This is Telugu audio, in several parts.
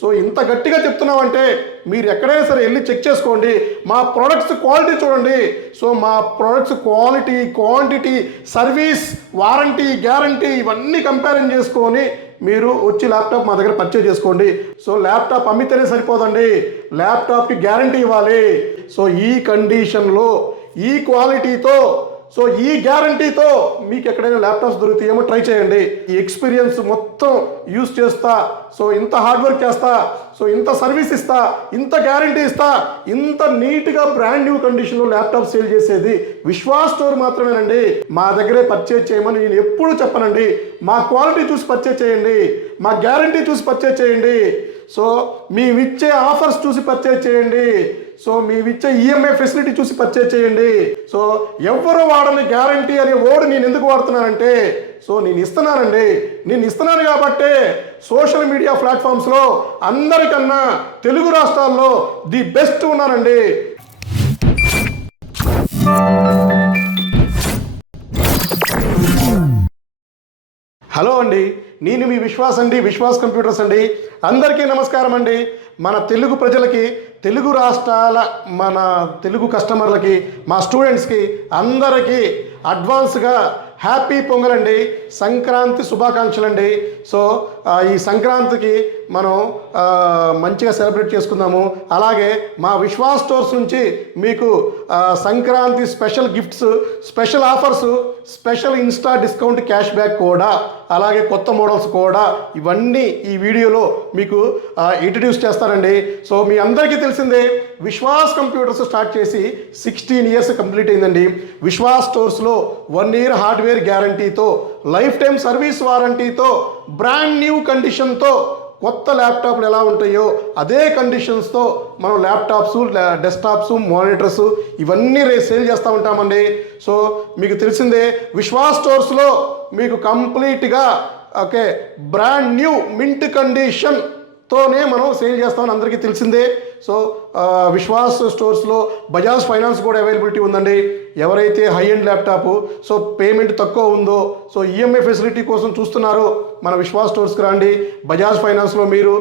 సో ఇంత గట్టిగా చెప్తున్నామంటే మీరు ఎక్కడైనా సరే వెళ్ళి చెక్ చేసుకోండి. మా ప్రోడక్ట్స్ క్వాలిటీ చూడండి. సో మా products quality, quantity, service, warranty, guarantee ఇవన్నీ కంపారిజన్ చేసుకొని మీరు వచ్చి ల్యాప్టాప్ మా దగ్గర పర్చేజ్ చేసుకోండి. సో ల్యాప్టాప్ అమ్మితేనే సరిపోదండి, ల్యాప్టాప్కి గ్యారంటీ ఇవ్వాలి. సో ఈ కండిషన్లో, ఈ క్వాలిటీతో, సో ఈ గ్యారంటీతో మీకు ఎక్కడైనా ల్యాప్టాప్స్ దొరుకుతాయేమో ట్రై చేయండి. ఈ ఎక్స్పీరియన్స్ మొత్తం యూస్ చేస్తా, సో ఇంత హార్డ్ వర్క్ చేస్తా, సో ఇంత సర్వీస్ ఇస్తా, ఇంత గ్యారంటీ ఇస్తా, ఇంత నీట్గా బ్రాండ్ న్యూ కండిషన్లో ల్యాప్టాప్ సేల్ చేసేది విశ్వాస్ స్టోర్ మాత్రమేనండి. మా దగ్గరే పర్చేజ్ చేయమని నేను ఎప్పుడు చెప్పనండి. మా క్వాలిటీ చూసి పర్చేజ్ చేయండి, మా గ్యారంటీ చూసి పర్చేజ్ చేయండి, సో మేమిచ్చే ఆఫర్స్ చూసి పర్చేజ్ చేయండి, సో మేమిచ్చే ఈఎంఐ ఫెసిలిటీ చూసి పర్చేజ్ చేయండి. సో ఎవరు వాడని గ్యారంటీ అనే వర్డ్ నేను ఎందుకు వాడుతున్నానంటే, సో నేను ఇస్తున్నానండి. నేను ఇస్తున్నాను కాబట్టే సోషల్ మీడియా ప్లాట్ఫామ్స్లో అందరికన్నా తెలుగు రాష్ట్రాల్లో ది బెస్ట్ ఉన్నానండి. హలో అండి, నేను మీ విశ్వాస్ అండి, విశ్వాస్ కంప్యూటర్స్ అండి. అందరికీ నమస్కారం అండి. మన తెలుగు ప్రజలకి, తెలుగు రాష్ట్రాల మన తెలుగు కస్టమర్లకి, మా స్టూడెంట్స్కి అందరికీ అడ్వాన్స్గా హ్యాపీ పొంగల్ అండి, సంక్రాంతి శుభాకాంక్షలు అండి. సో ఈ సంక్రాంతికి మనం మంచిగా సెలబ్రేట్ చేసుకుందాము. అలాగే మా విశ్వాస్ స్టోర్స్ నుంచి మీకు Sankranti special gifts, special offers, special Insta discount cash back కూడా, అలాగే కొత్త మోడల్స్ కూడా ఇవన్నీ ఈ వీడియోలో మీకు ఇంట్రడ్యూస్ చేస్తానండి. సో మీ అందరికీ తెలిసిందే, విశ్వాస్ కంప్యూటర్స్ స్టార్ట్ చేసి 16 ఇయర్స్ కంప్లీట్ అయిందండి. విశ్వాస్ స్టోర్స్లో 1 ఇయర్ హార్డ్వేర్ గ్యారంటీతో, లైఫ్ టైం సర్వీస్ వారంటీతో, బ్రాండ్ న్యూ కండిషన్తో కొత్త ల్యాప్టాప్లు ఎలా ఉంటాయో అదే కండిషన్స్తో మనం ల్యాప్టాప్స్, డెస్క్టాప్స్, మానిటర్స్ ఇవన్నీ సేల్ చేస్తూ ఉంటామండి. సో మీకు తెలిసిందే, విశ్వాస్ స్టోర్స్లో మీకు కంప్లీట్గా ఓకే బ్రాండ్ న్యూ మింట్ కండిషన్తోనే మనం సేల్ చేస్తామని అందరికీ తెలిసిందే. సో విశ్వాస్ స్టోర్స్లో బజాజ్ ఫైనాన్స్ కూడా అవైలబిలిటీ ఉందండి. ఎవరైతే high end laptop, so payment తక్కువ ఉందో, సో ఈఎంఐ ఫెసిలిటీ కోసం చూస్తున్నారో మన విశ్వాస్ స్టోర్స్కి రండి. బజాజ్ ఫైనాన్స్లో మీరు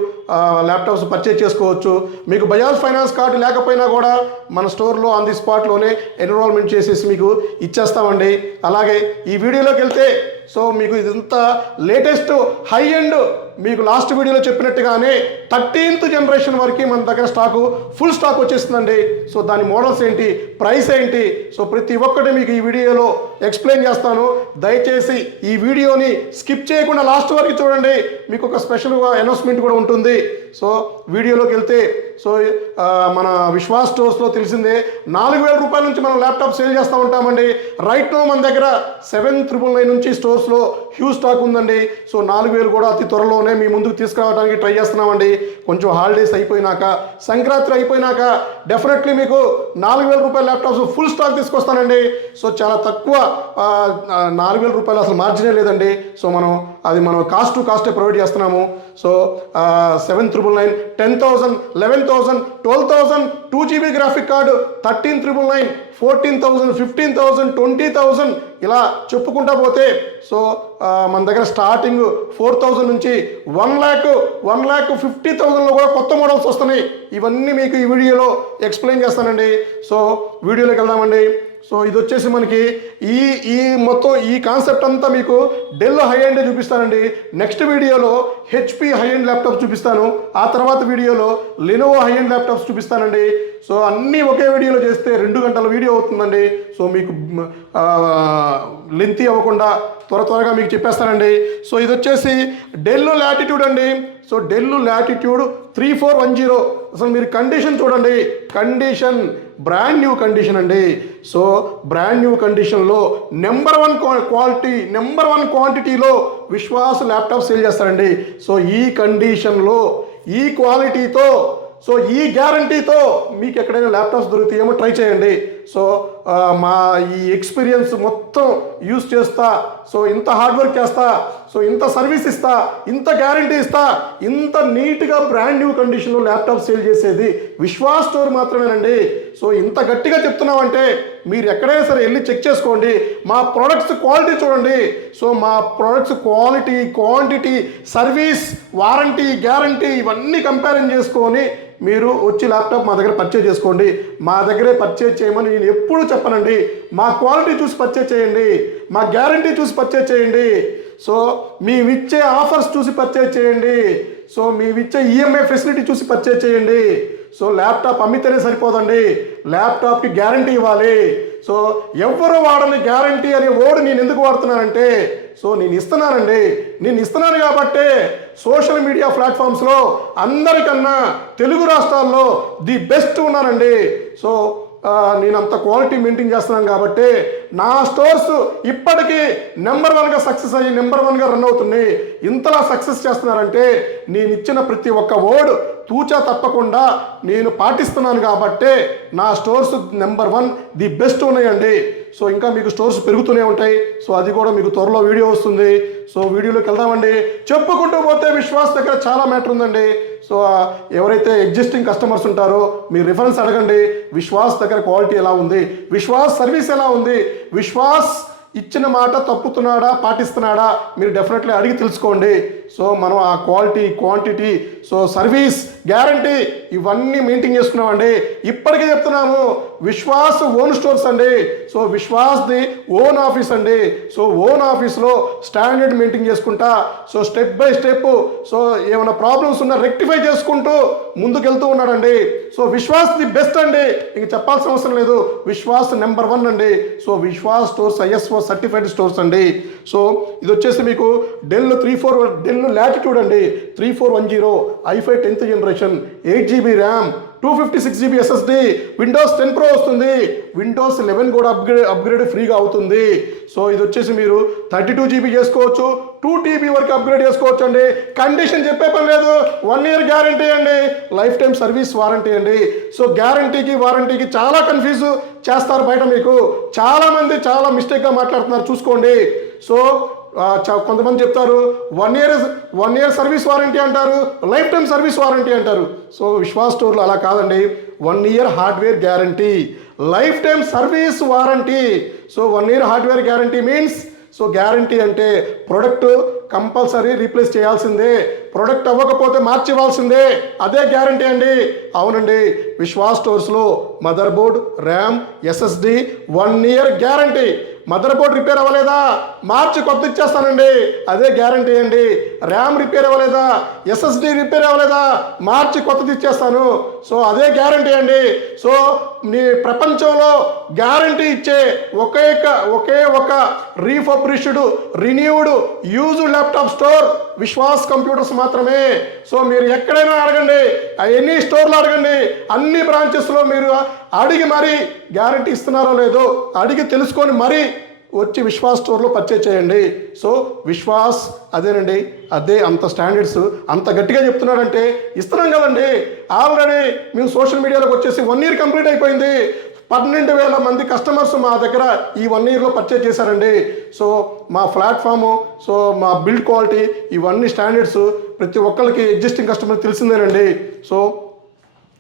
ల్యాప్టాప్స్ పర్చేజ్ చేసుకోవచ్చు. మీకు బజాజ్ ఫైనాన్స్ కార్డు లేకపోయినా కూడా మన స్టోర్లో ఆన్ ది స్పాట్లోనే ఎన్రోల్మెంట్ చేసేసి మీకు ఇచ్చేస్తామండి. అలాగే ఈ వీడియోలోకి వెళ్తే, సో మీకు ఇదంతా లేటెస్ట్ హై ఎండ్, మీకు లాస్ట్ వీడియోలో చెప్పినట్టుగానే 13th జనరేషన్ వరకు మన దగ్గర స్టాకు ఫుల్ స్టాక్ వచ్చేస్తుందండి. సో దాని మోడల్స్ ఏంటి, ప్రైస్ ఏంటి, సో ప్రతి ఒక్కటి మీకు ఈ వీడియోలో ఎక్స్ప్లెయిన్ చేస్తాను. దయచేసి ఈ వీడియోని స్కిప్ చేయకుండా లాస్ట్ వరకు చూడండి, మీకు ఒక స్పెషల్ అనౌన్స్మెంట్ కూడా ఉంటుంది. సో వీడియోలోకి వెళ్తే, సో మన విశ్వాస్ స్టోర్స్లో తెలిసిందే 4,000 రూపాయల నుంచి మనం ల్యాప్టాప్ సేల్ చేస్తూ ఉంటామండి. రైట్ నో మన దగ్గర 7,999 నుంచి స్టోర్స్లో హ్యూజ్ స్టాక్ ఉందండి. సో 4,000 కూడా అతి త్వరలోనే మీ ముందుకు తీసుకురావడానికి ట్రై చేస్తున్నామండి. కొంచెం హాలిడేస్ అయిపోయినాక, సంక్రాంతి అయిపోయినాక డెఫినెట్లీ మీకు 4,000 రూపాయల ల్యాప్టాప్స్ ఫుల్ స్టాక్ తీసుకొస్తానండి. సో చాలా తక్కువ, 4,000 రూపాయలు అసలు మార్జినే లేదండి. సో మనం కాస్ట్ టు కాస్టే ప్రొవైడ్ చేస్తున్నాము. సో 7,999, 10,000, 11,000, 12,000, 2GB గ్రాఫిక్ కార్డు, 13,999, 14,000, 15,000, 20,000 ఇలా చెప్పుకుంటా పోతే, సో మన దగ్గర స్టార్టింగ్ 4,000 నుంచి 1,50,000లో కూడా కొత్త మోడల్స్ వస్తున్నాయి. ఇవన్నీ మీకు ఈ వీడియోలో ఎక్స్ప్లెయిన్ చేస్తానండి. సో వీడియోలోకి వెళ్దామండి. సో ఇది వచ్చేసి మనకి ఈ మొత్తం ఈ కాన్సెప్ట్ అంతా మీకు డెల్ హై ఎండ్ చూపిస్తానండి. నెక్స్ట్ వీడియోలో హెచ్పి హై ఎండ్ ల్యాప్టాప్స్ చూపిస్తాను. ఆ తర్వాత వీడియోలో లెనోవో హై ఎండ్ ల్యాప్టాప్స్ చూపిస్తానండి. సో అన్నీ ఒకే వీడియోలో చేస్తే 2 గంటల వీడియో అవుతుందండి. సో మీకు లెంతీ అవ్వకుండా త్వరగా మీకు చెప్పేస్తానండి. సో ఇది వచ్చేసి డెల్ లాటిట్యూడ్ అండి. So Dell latitude 3410. అసలు మీరు కండిషన్ చూడండి, కండిషన్ బ్రాండ్ న్యూ కండిషన్ అండి. సో బ్రాండ్ న్యూ కండిషన్లో నెంబర్ 1 క్వాలిటీ, నెంబర్ 1 క్వాంటిటీలో విశ్వాస్ ల్యాప్టాప్ సేల్ చేస్తారండి. సో ఈ కండిషన్లో, ఈ క్వాలిటీతో, సో ఈ గ్యారంటీతో మీకు ఎక్కడైనా ల్యాప్టాప్స్ దొరుకుతాయేమో ట్రై చేయండి. సో మా ఈ ఎక్స్పీరియన్స్ మొత్తం యూస్ చేస్తా, సో ఇంత హార్డ్ వర్క్ చేస్తా, సో ఇంత సర్వీస్ ఇస్తా, ఇంత గ్యారంటీ ఇస్తా, ఇంత నీట్గా బ్రాండ్ న్యూ కండిషన్లో ల్యాప్టాప్ సేల్ చేసేది విశ్వాస్ స్టోర్ మాత్రమేనండి. సో ఇంత గట్టిగా చెప్తున్నామంటే మీరు ఎక్కడైనా సరే వెళ్ళి చెక్ చేసుకోండి. మా ప్రోడక్ట్స్ క్వాలిటీ చూడండి. సో మా products quality, quantity, service, warranty, guarantee ఇవన్నీ కంపారిజన్ చేసుకొని మీరు వచ్చి ల్యాప్టాప్ మా దగ్గర పర్చేజ్ చేసుకోండి. మా దగ్గరే పర్చేజ్ చేయమని నేను ఎప్పుడూ చెప్పనండి. మా క్వాలిటీ చూసి పర్చేజ్ చేయండి, మా గ్యారంటీ చూసి పర్చేజ్ చేయండి, సో మేమిచ్చే ఆఫర్స్ చూసి పర్చేజ్ చేయండి, సో మేమిచ్చే ఈఎంఐ ఫెసిలిటీ చూసి పర్చేజ్ చేయండి. సో ల్యాప్టాప్ అమ్మితేనే సరిపోదండి, ల్యాప్టాప్కి గ్యారంటీ ఇవ్వాలి. సో ఎవరు వాడని గ్యారంటీ అనే వర్డ్ నేను ఎందుకు వాడుతున్నానంటే, సో నేను ఇస్తున్నాను కాబట్టే సోషల్ మీడియా ప్లాట్ఫామ్స్లో అందరికన్నా తెలుగు రాష్ట్రాల్లో ది బెస్ట్ ఉన్నానండి. సో నేను అంత క్వాలిటీ మెయింటైన్ చేస్తున్నాను కాబట్టి నా స్టోర్స్ ఇప్పటికీ నెంబర్ 1గా సక్సెస్ అయ్యి నెంబర్ 1గా రన్ అవుతుంది. ఇంతలా సక్సెస్ చేస్తున్నారంటే నేను ఇచ్చిన ప్రతి ఒక్క వర్డ్ తూచా తప్పకుండా నేను పాటిస్తున్నాను కాబట్టే నా స్టోర్స్ నెంబర్ 1 ది బెస్ట్ ఉన్నాయండి. సో ఇంకా మీకు స్టోర్స్ పెరుగుతూనే ఉంటాయి. సో అది కూడా మీకు త్వరలో వీడియో వస్తుంది. సో వీడియోలోకి వెళ్దామండి. చెప్పుకుంటూ పోతే విశ్వాస్ దగ్గర చాలా మ్యాటర్ ఉందండి. సో ఎవరైతే ఎగ్జిస్టింగ్ కస్టమర్స్ ఉంటారో మీరు రిఫరెన్స్ అడగండి. విశ్వాస్ దగ్గర క్వాలిటీ ఎలా ఉంది, విశ్వాస్ సర్వీస్ ఎలా ఉంది, విశ్వాస్ ఇచ్చిన మాట తప్పుతున్నాడా పాటిస్తున్నాడా మీరు డెఫినెట్లీ అడిగి తెలుసుకోండి. సో మనం ఆ quality, quantity, so service, guarantee ఇవన్నీ మెయింటైన్ చేసుకున్నామండి. ఇప్పటికే చెప్తున్నాము, విశ్వాస్ ఓన్ స్టోర్స్ అండి. సో విశ్వాస్ది ఓన్ ఆఫీస్ అండి. సో ఓన్ ఆఫీస్లో స్టాండర్డ్ మెయింటైన్ చేసుకుంటా, so step by step, so ఏమైనా ప్రాబ్లమ్స్ ఉన్నా రెక్టిఫై చేసుకుంటూ ముందుకెళ్తూ ఉన్నాడండి. సో విశ్వాస్ ది బెస్ట్ అండి, ఇంక చెప్పాల్సిన అవసరం లేదు. విశ్వాస్ నెంబర్ 1 అండి. So Vishwas stores ISO certified stores అండి. సో ఇది వచ్చేసి మీకు డెల్ లాటిట్యూడ్ అండి, 3410 i5 10th generation, 8GB RAM, 256GB SSD, Windows 10 Pro వస్తుంది, విండోస్ 11 కూడా అప్గ్రేడ్ ఫ్రీగా అవుతుంది. సో ఇది వచ్చేసి మీరు 32GB చేసుకోవచ్చు, 2TB వరకు అప్గ్రేడ్ చేసుకోవచ్చు అండి. కండిషన్ చెప్పే పని లేదు, 1 year గ్యారంటీ అండి, లైఫ్ టైం సర్వీస్ వారంటీ అండి. సో గ్యారంటీకి వారంటీకి చాలా కన్ఫ్యూజ్ చేస్తారు బయట. మీకు చాలామంది చాలా మిస్టేక్గా మాట్లాడుతున్నారు, చూసుకోండి. సో కొంతమంది చెప్తారు 1 year సర్వీస్ వారంటీ అంటారు, లైఫ్ టైం సర్వీస్ వారంటీ అంటారు. సో విశ్వాస్ స్టోర్లో అలా కాదండి. 1 year hardware guarantee, life time service warranty. So 1 year hardware guarantee means, so guarantee అంటే ప్రొడక్ట్ కంపల్సరీ రీప్లేస్ చేయాల్సిందే, ప్రొడక్ట్ అవ్వకపోతే మార్చివ్వాల్సిందే, అదే గ్యారంటీ అండి. అవునండి, విశ్వాస్ స్టోర్స్లో mother board, RAM, SSD 1 year guarantee. Mother board repair అవ్వలేదా, మార్చి కొత్త ఇచ్చేస్తానండి, అదే గ్యారంటీ అండి. ర్యామ్ రిపేర్ అవ్వలేదా, SSD రిపేర్ అవ్వలేదా, మార్చి కొత్తది ఇచ్చేస్తాను, సో అదే గ్యారంటీ అండి. సో మీ ప్రపంచంలో గ్యారంటీ ఇచ్చే ఒకే ఒక refurbished, renewed, used laptop store Vishwas computers మాత్రమే. సో మీరు ఎక్కడైనా అడగండి, ఎన్ని స్టోర్లు అడగండి, అన్ని బ్రాంచెస్లో మీరు అడిగి మరీ గ్యారంటీ ఇస్తున్నారో లేదో అడిగి తెలుసుకొని మరీ వచ్చి విశ్వాస్ స్టోర్లో పర్చేజ్ చేయండి. సో విశ్వాస్ అదేనండి, అదే అంత స్టాండర్డ్స్ అంత గట్టిగా చెప్తున్నాడంటే ఇస్తున్నాం కదండి. ఆల్రెడీ మేము సోషల్ మీడియాలోకి వచ్చేసి 1 year కంప్లీట్ అయిపోయింది. 12,000 మంది కస్టమర్స్ మా దగ్గర ఈ 1 yearలో పర్చేజ్ చేశారండి. సో మా ప్లాట్ఫాము, సో మా బిల్డ్ క్వాలిటీ ఇవన్నీ స్టాండర్డ్స్ ప్రతి ఒక్కరికి ఎగ్జిస్టింగ్ కస్టమర్ తెలిసిందేనండి. సో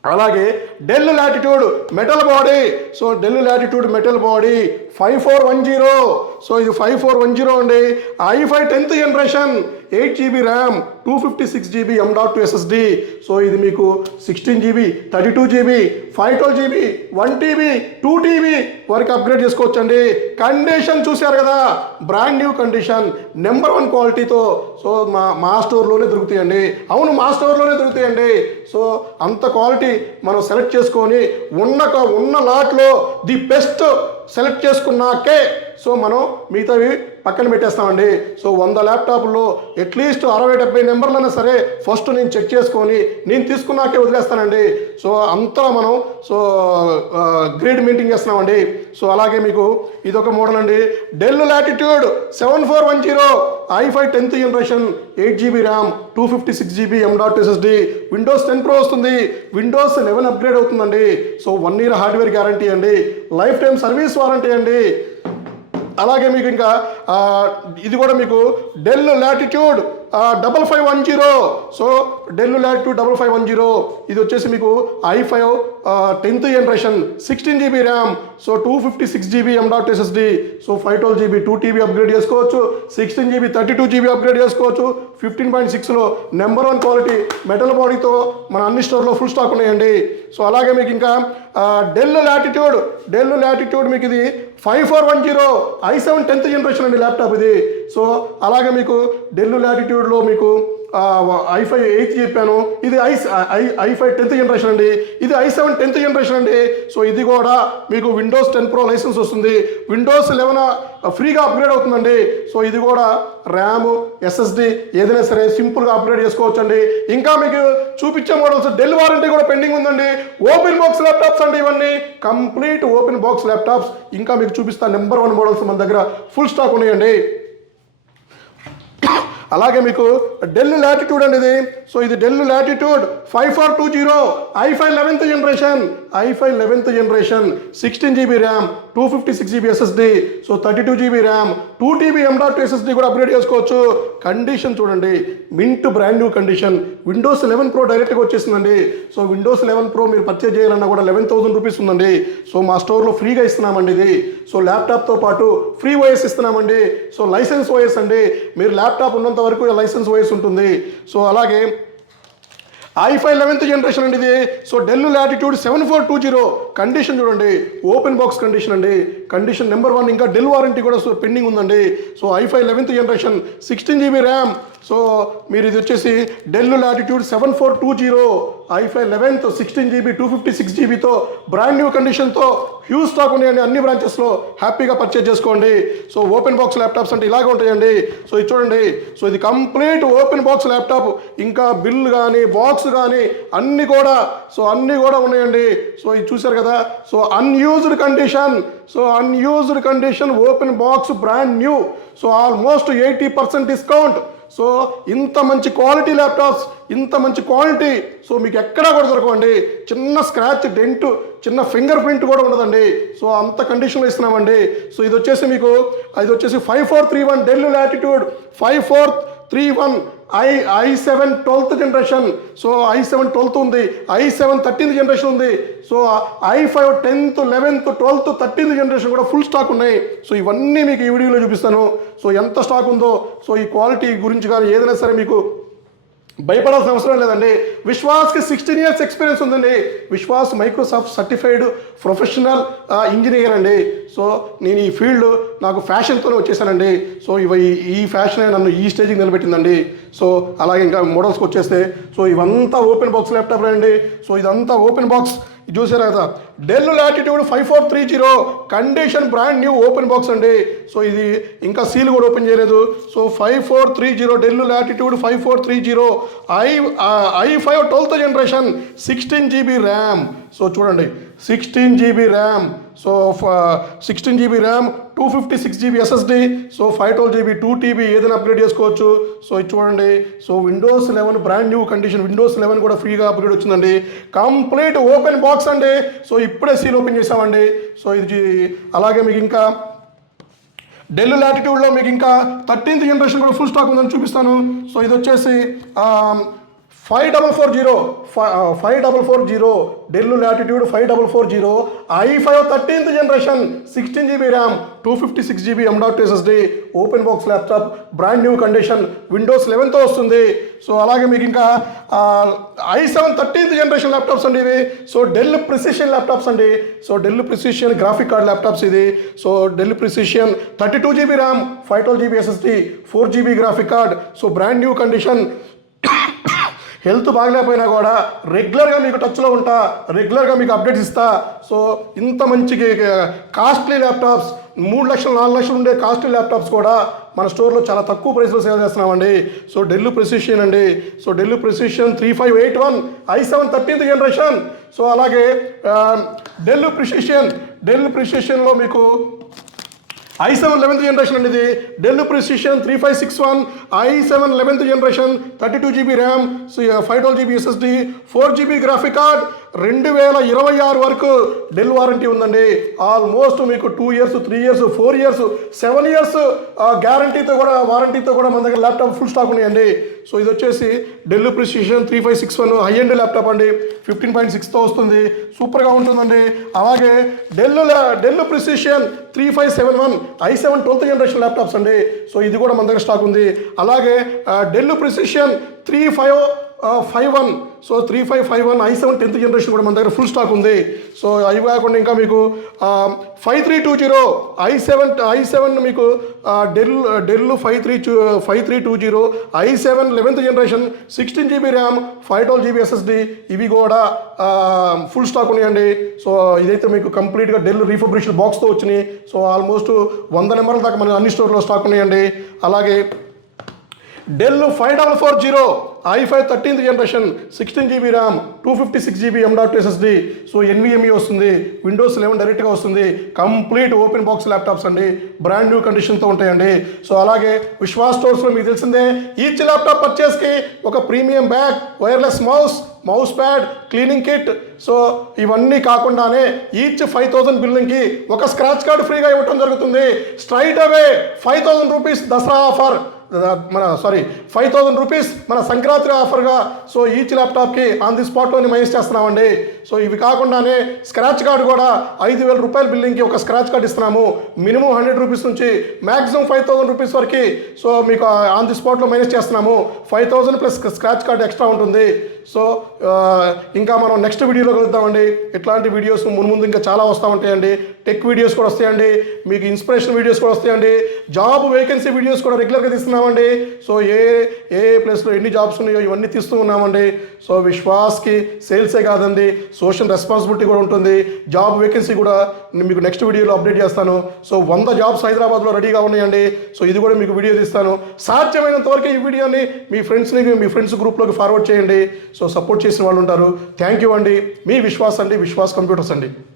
అలాగే del latitude metal body, so Dell latitude metal body 5410, so ఇది 5410 అండి. i5 10th generation, 8GB RAM, 256GB M.2 SSD. So ఇది మీకు 16GB, 32GB, 512GB, 1TB, 2TB వరకు అప్గ్రేడ్ చేసుకోవచ్చండి. కండిషన్ చూశారు కదా, బ్రాండ్ న్యూ కండిషన్, నెంబర్ 1 క్వాలిటీతో. సో మా స్టోర్లోనే దొరుకుతాయండి. అవును, మా స్టోర్లోనే దొరుకుతాయండి. సో అంత క్వాలిటీ మనం సెలెక్ట్ చేసుకొని ఉన్న లాట్లో ది బెస్ట్ సెలెక్ట్ చేసుకున్నాకే సో మనం మిగతావి పక్కన పెట్టేస్తామండి. సో 100 ల్యాప్టాప్లో అట్లీస్ట్ 60-70 నెంబర్లైనా సరే ఫస్ట్ నేను చెక్ చేసుకొని నేను తీసుకున్నాకే వదిలేస్తానండి. సో అంతా మనం సో గ్రేడ్ మెయింటైన్ చేస్తున్నామండి. సో అలాగే మీకు ఇదొక మోడల్ అండి, del latitude 7410 i5 10th generation 8GB RAM 256GB M.SSD Windows 10 Pro వస్తుంది, విండోస్ 11 అప్గ్రేడ్ అవుతుందండి. సో 1 year హార్డ్వేర్ గ్యారంటీ అండి, లైఫ్ టైం సర్వీస్ వారంటీ అండి. అలాగే మీకు ఇంకా ఇది కూడా మీకు del latitude 5510, so Dell latitude 5510 ఇది వచ్చేసి మీకు i5 10th generation 16GB RAM, so 256GB M.SSD, so 512GB 2TB upgrade చేసుకోవచ్చు, 16GB 32GB అప్గ్రేడ్ చేసుకోవచ్చు. 15.6లో నెంబర్ 1 క్వాలిటీ మెటల్ బాడీతో మన అన్ని స్టోర్లో ఫుల్ స్టాక్ ఉన్నాయండి. సో అలాగే మీకు ఇంకా డెల్ లాటిట్యూడ్ మీకు ఇది 5410 i7 10th జనరేషన్ అండి ల్యాప్టాప్ ఇది. సో అలాగే మీకు డెల్ లాటిట్యూడ్లో మీకు i5 8th చెప్పాను, ఇది i5 10th జనరేషన్ అండి, ఇది i7 10th జనరేషన్ అండి. సో ఇది కూడా మీకు విండోస్ 10 Pro లైసెన్స్ వస్తుంది, విండోస్ 11 ఫ్రీగా అప్గ్రేడ్ అవుతుందండి. సో ఇది కూడా ర్యామ్ SSD ఏదైనా సరే సింపుల్గా అప్గ్రేడ్ చేసుకోవచ్చు అండి. ఇంకా మీకు చూపించే మోడల్స్ డెల్ వారంటీ కూడా పెండింగ్ ఉందండి. ఓపెన్ బాక్స్ ల్యాప్టాప్స్ అండి ఇవన్నీ, కంప్లీట్ ఓపెన్ బాక్స్ ల్యాప్టాప్స్. ఇంకా మీకు చూపిస్తా నెంబర్ 1 మోడల్స్ మన దగ్గర ఫుల్ స్టాక్ ఉన్నాయండి. అలాగే మీకు డెల్ లాటిట్యూడ్ అండి ఇది. సో ఇది del latitude 5420 i5 11th generation 16GB RAM 256GB SSD, so 32GB RAM 2TB M.SSD కూడా అప్గ్రేడ్ చేసుకోవచ్చు. కండిషన్ చూడండి, mint brand new condition, Windows 11 Pro డైరెక్ట్గా వచ్చేసిందండి. సో విండోస్ 11 Pro మీరు పర్చేజ్ చేయాలన్నా కూడా 11,000 రూపీస్ ఉందండి. సో మా స్టోర్లో ఫ్రీగా ఇస్తున్నామండి ఇది. సో ల్యాప్టాప్తో పాటు ఫ్రీ OS ఇస్తున్నామండి. సో లైసెన్స్ OS అండి, మీరు ల్యాప్టాప్ ఉన్నంత వరకు లైసెన్స్ OS ఉంటుంది. సో అలాగే i5 11th జనరేషన్ అండి ఇది. సో డెల్ లాటిట్యూడ్ 7420 కండిషన్ చూడండి, ఓపెన్ బాక్స్ కండిషన్ అండి, కండిషన్ నెంబర్ 1. ఇంకా డెల్ వారంటీ కూడా పెండింగ్ ఉందండి. So i5 11th generation 16GB RAM, so మీరు ఇది వచ్చేసి Dell Latitude 7420 i5 11th 16GB 256GBతో బ్రాండ్ న్యూ కండిషన్తో హ్యూజ్ స్టాక్ ఉన్నాయండి అన్ని బ్రాంచెస్లో, హ్యాపీగా పర్చేజ్ చేసుకోండి. సో ఓపెన్ బాక్స్ ల్యాప్టాప్స్ అంటే ఇలాగే ఉంటాయండి. సో ఇది చూడండి, సో ఇది కంప్లీట్ ఓపెన్ బాక్స్ ల్యాప్టాప్, ఇంకా బిల్ కానీ బాక్స్ కానీ అన్నీ కూడా ఉన్నాయండి. సో ఇది చూశారు కదా, so unused condition open box brand new, so almost 80% discount. So ఇంత మంచి క్వాలిటీ ల్యాప్టాప్స్, ఇంత మంచి క్వాలిటీ సో మీకు ఎక్కడా కూడా దొరకవండి. చిన్న స్క్రాచ్ డెంట్, చిన్న ఫింగర్ ప్రింట్ కూడా ఉండదండి. సో అంత కండిషన్లో ఇస్తున్నామండి. సో ఇది వచ్చేసి 5431 del latitude 5431 i7 12th generation, so i7 12th ఉంది, i7 13th జనరేషన్ ఉంది. So i5 10th 11th 12th 13th generation కూడా ఫుల్ స్టాక్ ఉన్నాయి. సో ఇవన్నీ మీకు ఈ వీడియోలో చూపిస్తాను. సో ఎంత స్టాక్ ఉందో, సో ఈ క్వాలిటీ గురించి కానీ ఏదైనా సరే మీకు భయపడాల్సిన అవసరం లేదండి. విశ్వాస్కి 16 years ఎక్స్పీరియన్స్ ఉందండి. Vishwas Microsoft certified professional engineer అండి. సో నేను ఈ ఫీల్డ్ నాకు ఫ్యాషన్తోనే వచ్చేసానండి. సో ఈ ఫ్యాషనే నన్ను ఈ స్టేజ్కి నిలబెట్టిందండి. సో అలాగే ఇంకా మోడల్స్కి వచ్చేస్తే, సో ఇవంతా ఓపెన్ బాక్స్ ల్యాప్టాప్ అండి. సో ఇదంతా ఓపెన్ బాక్స్ చూసారా కదా, del latitude 5430 condition brand new open box అండి. సో ఇది ఇంకా సీల్ కూడా ఓపెన్ చేయలేదు. So 5430 del latitude 5430 i5 12th generation 16GB RAM. So చూడండి 16GB RAM, so 16GB RAM 256GB SSD, so 512GB 2TB ఏదైనా అప్గ్రేడ్ చేసుకోవచ్చు. సో ఇది చూడండి, so Windows 11 brand new condition, Windows 11 కూడా ఫ్రీగా అప్గ్రేడ్ వచ్చిందండి. కంప్లీట్ ఓపెన్ బాక్స్ అండి. సో ఇప్పుడే సీల్ ఓపెన్ చేసామండి. సో ఇది అలాగే మీకు ఇంకా డెల్ లాటిట్యూడ్లో మీకు ఇంకా 13th జనరేషన్ కూడా ఫుల్ స్టాక్ ఉందని చూపిస్తాను. సో ఇది వచ్చేసి 5440 Dell Latitude 5440 i5 13th generation 16GB RAM 256GB M.SSD open box laptop brand new condition Windows 11తో వస్తుంది. సో అలాగే మీకు ఇంకా i7 13th జనరేషన్ ల్యాప్టాప్స్ అండి ఇవి. సో డెల్ ప్రిసిషన్ ల్యాప్టాప్స్ అండి. So Dell Precision graphic card laptops ఇది. So Dell Precision 32GB RAM 512GB SSD 4GB graphic card, so brand new condition health బాగలేకపోయినా కూడా రెగ్యులర్గా మీకు టచ్లో ఉంటా, రెగ్యులర్గా మీకు అప్డేట్స్ ఇస్తా. సో ఇంత మంచి కాస్ట్లీ ల్యాప్టాప్స్ 3 లక్షలు 4 లక్షలు ఉండే కాస్ట్లీ ల్యాప్టాప్స్ కూడా మన స్టోర్లో చాలా తక్కువ ప్రైస్లో సేల్ చేస్తున్నామండి. సో డెల్ ప్రెసిషన్ అండి. So Dell precision 3581 i7 13th generation. So అలాగే డెల్ ప్రెసిషన్లో మీకు i7 11th జనరేషన్ అండి. ఇది Dell precision 3561 i7 11th generation, 32GB RAM, 512GB SSD, 4GB graphic card. 2026 వరకు డెల్ వారంటీ ఉందండి. ఆల్మోస్ట్ మీకు 2 years 3 years 4 years 7 years వారంటీతో కూడా మన దగ్గర ల్యాప్టాప్ ఫుల్ స్టాక్ ఉన్నాయండి. సో ఇది వచ్చేసి Dell precision 3561 high end laptop అండి. 15.6తో వస్తుంది, సూపర్గా ఉంటుందండి. అలాగే Dell precision 3571 i7 12th generation laptops అండి. సో ఇది కూడా మన దగ్గర స్టాక్ ఉంది. అలాగే Dell precision 3551 so 3551 i7 10th generation కూడా మన దగ్గర ఫుల్ స్టాక్ ఉంది. సో అవి కాకుండా ఇంకా మీకు 5320 i7 మీకు del 5320 i7 11th generation, 16GB RAM, 512GB SSD, ఇవి కూడా ఫుల్ స్టాక్ ఉన్నాయండి. సో ఇదైతే మీకు కంప్లీట్గా డెల్ రీఫబ్రిష్డ్ బాక్స్తో వచ్చినాయి. సో ఆల్మోస్ట్ 100 నెంబర్ల దాకా మన అన్ని స్టోర్లో స్టాక్ ఉన్నాయండి. అలాగే Dell 5440 i5 13th generation, 16GB RAM, 256GB M.2 SSD. So NVMe వస్తుంది, Windows 11 డైరెక్ట్గా వస్తుంది. కంప్లీట్ ఓపెన్ బాక్స్ ల్యాప్టాప్స్ అండి, బ్రాండ్ న్యూ కండిషన్తో ఉంటాయండి. సో అలాగే విశ్వాస్ స్టోర్స్లో మీకు తెలిసిందే, ఈచ్ ల్యాప్టాప్ పర్చేస్కి ఒక premium bag, wireless mouse pad, cleaning kit. So ఇవన్నీ కాకుండానే ఈచ్ 5000 బిల్లింగ్కి ఒక స్క్రాచ్ కార్డు ఫ్రీగా ఇవ్వడం జరుగుతుంది. Straight away 5000 rupees Dasara offer, 5000 rupees మన సంక్రాంతి ఆఫర్గా. సో ఈచ్ ల్యాప్టాప్కి ఆన్ ది స్పాట్లోనే మైనస్ చేస్తున్నామండి. సో ఇవి కాకుండానే స్క్రాచ్ కార్డు కూడా 5000 రూపాయల బిల్లింగ్కి ఒక స్క్రాచ్ కార్డు ఇస్తున్నాము. మినిమం 100 రూపీస్ నుంచి మ్యాక్సిమం 5000 రూపీస్ వరకు సో మీకు ఆన్ ది స్పాట్లో మైనస్ చేస్తున్నాము. 5000 ప్లస్ స్క్రాచ్ కార్డు ఎక్స్ట్రా ఉంటుంది. సో ఇంకా మనం నెక్స్ట్ వీడియోలో కలుద్దామండి. ఇట్లాంటి వీడియోస్ ముందు ఇంకా చాలా వస్తూ ఉంటాయండి. టెక్ వీడియోస్ కూడా వస్తాయండి, మీకు ఇన్స్పిరేషన్ వీడియోస్ కూడా వస్తాయండి, జాబ్ వేకెన్సీ వీడియోస్ కూడా రెగ్యులర్గా తీస్తున్నామండి. సో ఏ ప్లేస్లో ఎన్ని జాబ్స్ ఉన్నాయో ఇవన్నీ తీస్తూ ఉన్నామండి. సో విశ్వాస్కి సేల్సే కాదండి, సోషల్ రెస్పాన్సిబిలిటీ కూడా ఉంటుంది. జాబ్ వేకెన్సీ కూడా మీకు నెక్స్ట్ వీడియోలో అప్డేట్ చేస్తాను. సో 100 జాబ్స్ హైదరాబాద్లో రెడీగా ఉన్నాయండి. సో ఇది కూడా మీకు వీడియో తీస్తాను. సాధ్యమైనంత వరకు ఈ వీడియోని మీ ఫ్రెండ్స్ గ్రూప్లోకి ఫార్వర్డ్ చేయండి. సో సపోర్ట్ చేసిన వాళ్ళు ఉంటారు. థ్యాంక్ యూ అండి. మీ విశ్వాస్ అండి, విశ్వాస్ కంప్యూటర్స్ అండి.